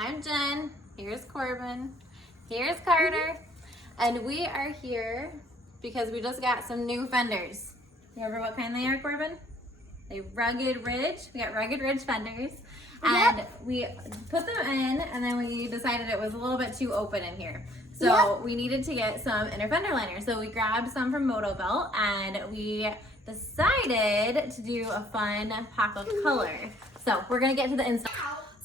I'm Jen. Here's Corbin. Here's Carter. And we are here because we just got some new fenders. You remember what kind they are, Corbin? They Rugged Ridge. We got Rugged Ridge fenders. And we put them in, and then we decided it was a little bit too open in here. So we needed to get some inner fender liners. So we grabbed some from Motobilt, and we decided to do a fun pop of color. So we're gonna get to the install.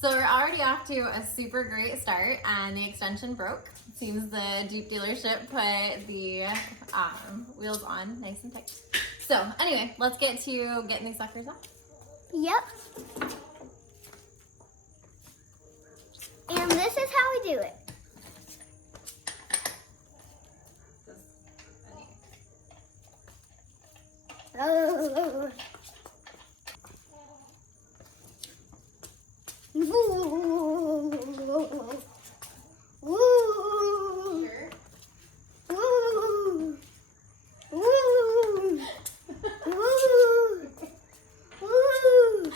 So we're already off to a super great start, and the extension broke. Seems the Jeep dealership put the wheels on nice and tight. So anyway, let's get to getting these suckers off. Yep. And this is how we do it. Oh. Woo. Woo. Sure. Woo. Woo. Woo. Woo.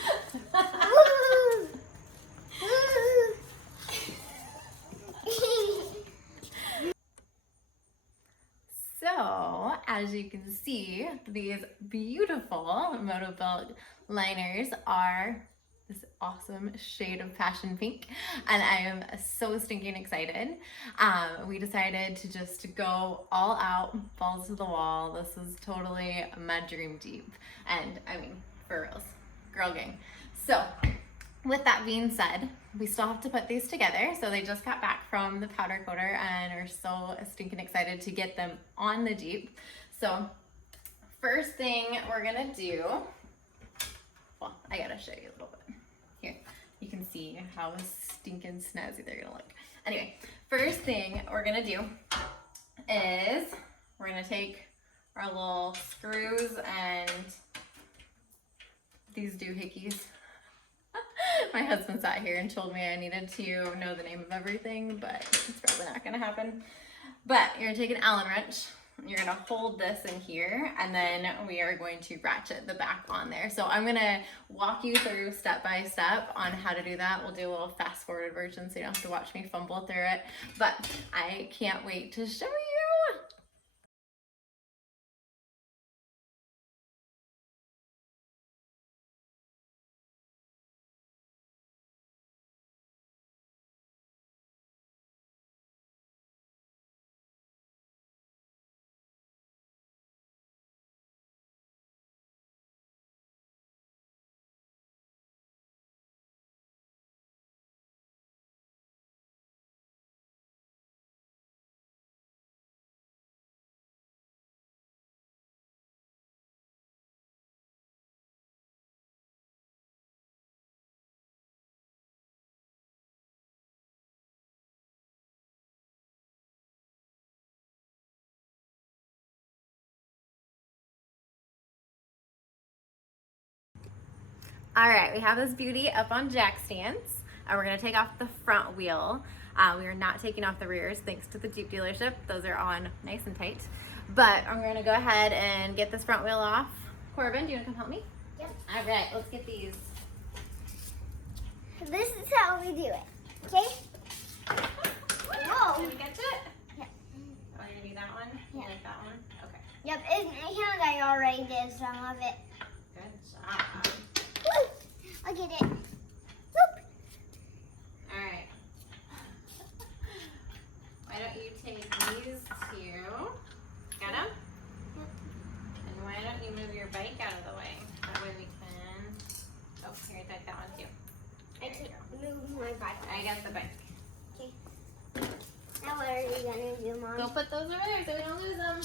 So, as you can see, these beautiful Motobilt liners are this awesome shade of passion pink, and I am so stinking excited. We decided to just go all out, balls to the wall. This is totally my dream Jeep, and I mean, for reals, girl gang. So, with that being said, we still have to put these together. So they just got back from the powder coater and are so stinking excited to get them on the Jeep. So first thing we're gonna do, well, I gotta show you a little bit. Here, you can see how stinking snazzy they're gonna look. Anyway, first thing we're gonna do is we're gonna take our little screws and these doohickeys. My husband sat here and told me I needed to know the name of everything, but it's probably not gonna happen. But you're gonna take an Allen wrench, you're gonna hold this in here, and then we are going to ratchet the back on there. So I'm gonna walk you through step by step on how to do that. We'll do a little fast forward version so you don't have to watch me fumble through it, but I can't wait to show you. All right, we have this beauty up on jack stands, and we're gonna take off the front wheel. We are not taking off the rears thanks to the Jeep dealership. Those are on nice and tight. But I'm gonna go ahead and get this front wheel off. Corbin, do you wanna come help me? Yep. All right, let's get these. This is how we do it. Okay? Whoa. Did you get it? Yeah. Oh, you're gonna do that one? You like that one? Okay. Yep, I already did some of it. Good job. Woo. I'll get it. Whoop. All right. Why don't you take these two? Got them? And why don't you move your bike out of the way? That way we can. Oh, here, take that one too. I can move my bike. I got the bike. Okay. Now what are you gonna do, Mom? Go put those over there so we don't lose them.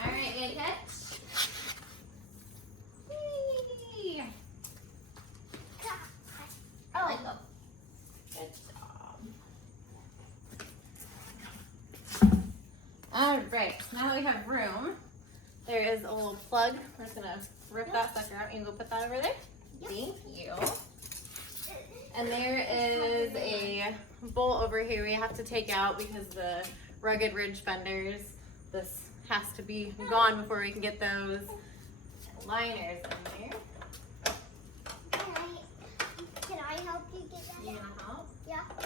All right, good catch. Whee! Oh, let go. Good job. All right, now that we have room, there is a little plug. We're just gonna rip that sucker out. You can go put that over there. Yep. Thank you. And there is a bolt over here we have to take out because the Rugged Ridge fenders, this has to be gone before we can get those liners in there. Can help you get that You out? gonna help? Yeah. I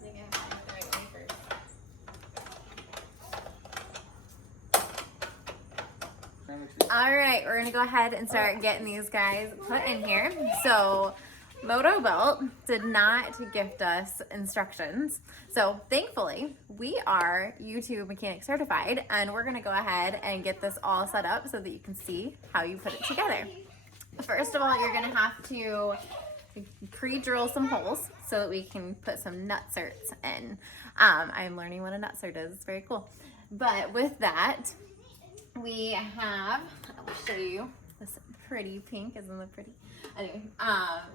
think I have to do it the right way first. All right, we're gonna go ahead and start getting these guys put in here. So motobilt did not gift us instructions. So thankfully we are YouTube mechanic certified, and we're gonna go ahead and get this all set up so that you can see how you put it together. First of all, you're gonna have to pre-drill some holes so that we can put some nutserts in. I'm learning what a nutsert is. It's very cool. But with that, we have, I'll show you this pretty pink. Isn't it pretty? Anyway,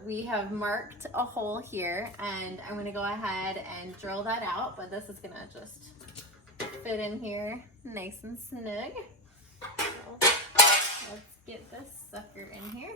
we have marked a hole here, and I'm gonna go ahead and drill that out, but this is gonna just fit in here nice and snug. So let's get this sucker in here.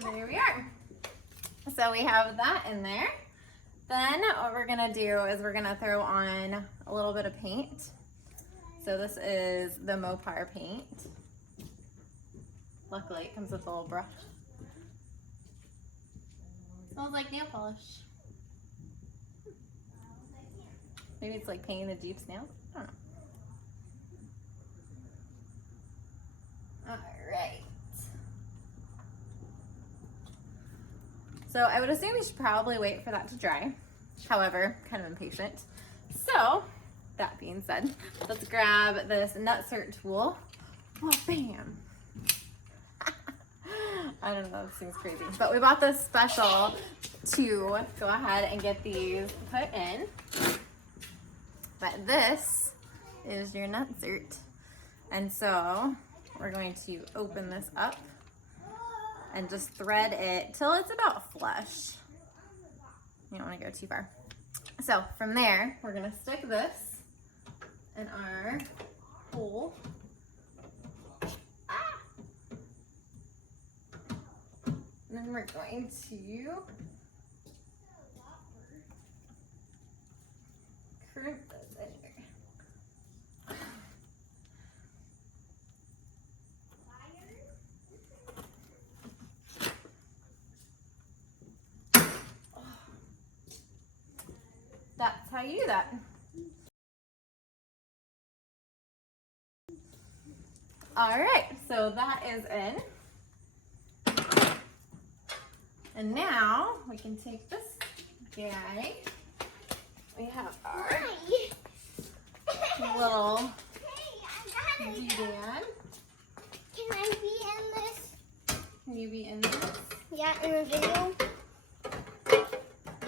There we are. So we have that in there. Then what we're gonna do is we're gonna throw on a little bit of paint. So this is the Mopar paint. Luckily it comes with a little brush. Smells like nail polish. Maybe it's like painting the Jeep's nails. I don't know. All right. So I would assume you should probably wait for that to dry. However, kind of impatient. So that being said, let's grab this nutsert tool. Oh, bam. I don't know, this thing's crazy. But we bought this special to go ahead and get these put in. But this is your nutsert. And so we're going to open this up and just thread it till it's about flush. You don't want to go too far. So from there, we're gonna stick this in our hole. And then we're going to crimp this in here. That's how you do that. All right, so that is in. And now we can take this guy. We have our little doodad. Can I be in this? Can you be in this? Yeah, in the video.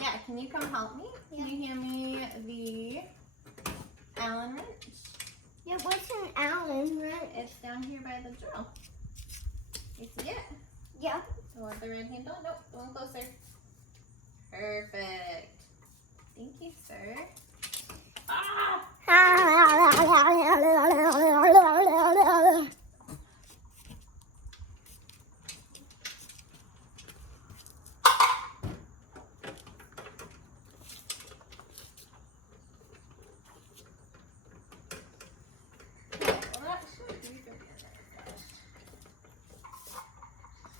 Yeah, can you come help me? Can you hand me the Allen wrench? Yeah, what's an Allen wrench? It's down here by the drill. You see it? Yeah. So let the red handle. Nope, going closer. Perfect. Thank you, sir. Ah!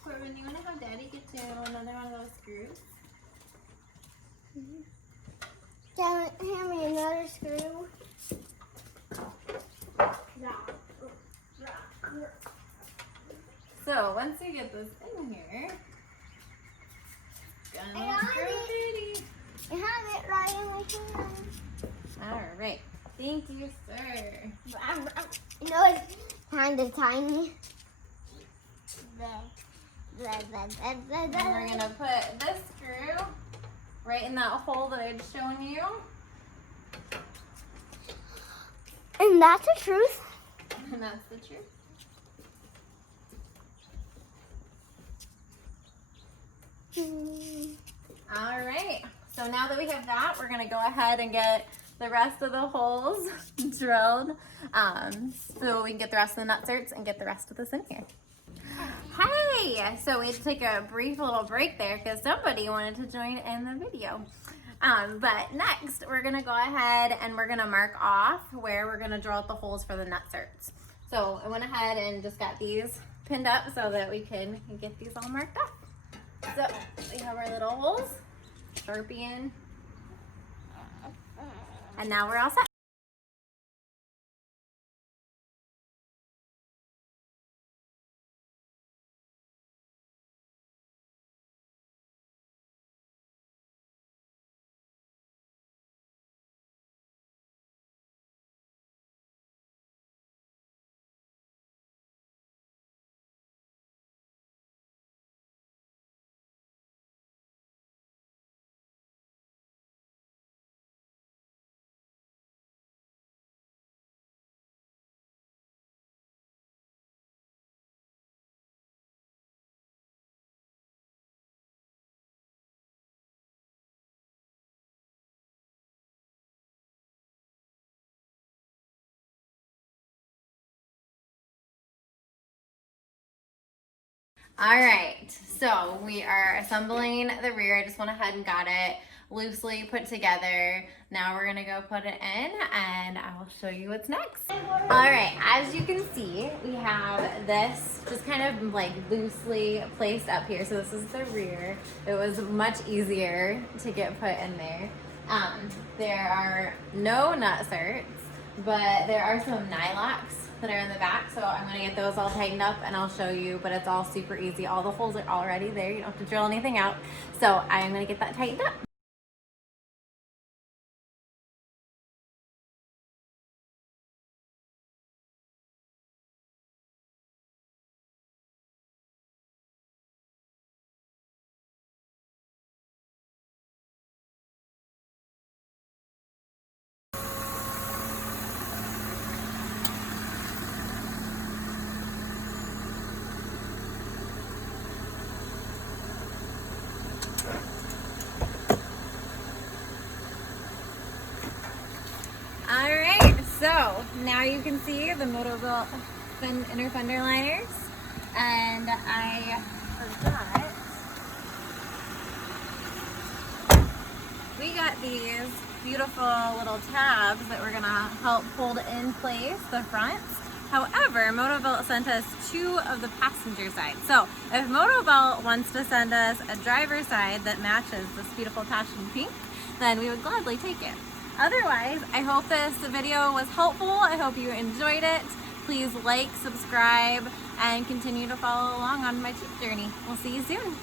Corbin, you want to have Daddy get you another one of those screws? Dad, hand me another screw. So once we get this in here, gonna I got screw it. pretty. I have it right in my hand. All right. Thank you, sir. You know, it's kind of tiny. And we're gonna put this screw right in that hole that I'd shown you. And that's the truth. And that's the truth. All right. So now that we have that, we're gonna go ahead and get the rest of the holes drilled so we can get the rest of the nutserts and get the rest of this in here. Hey, so we had to take a brief little break there because somebody wanted to join in the video. But next we're gonna go ahead and we're gonna mark off where we're gonna drill out the holes for the nutserts. So I went ahead and just got these pinned up so that we can get these all marked off. So we have our little holes, Sharpie in, and now we're all set. All right, so we are assembling the rear. I just went ahead and got it loosely put together. Now we're gonna go put it in and I will show you what's next. All right, as you can see, we have this just kind of like loosely placed up here. So this is the rear. It was much easier to get put in there. There are no nutserts, but there are some nylocks that are in the back, so I'm gonna get those all tightened up and I'll show you, but it's all super easy. All the holes are already there. You don't have to drill anything out. So I'm gonna get that tightened up. All right, so now you can see the motobilt inner fender liners, and I forgot, we got these beautiful little tabs that we're gonna help hold in place the fronts. However, motobilt sent us 2 of the passenger sides. So if motobilt wants to send us a driver's side that matches this beautiful passion pink, then we would gladly take it. Otherwise, I hope this video was helpful. I hope you enjoyed it. Please like, subscribe, and continue to follow along on my cheap journey. We'll see you soon.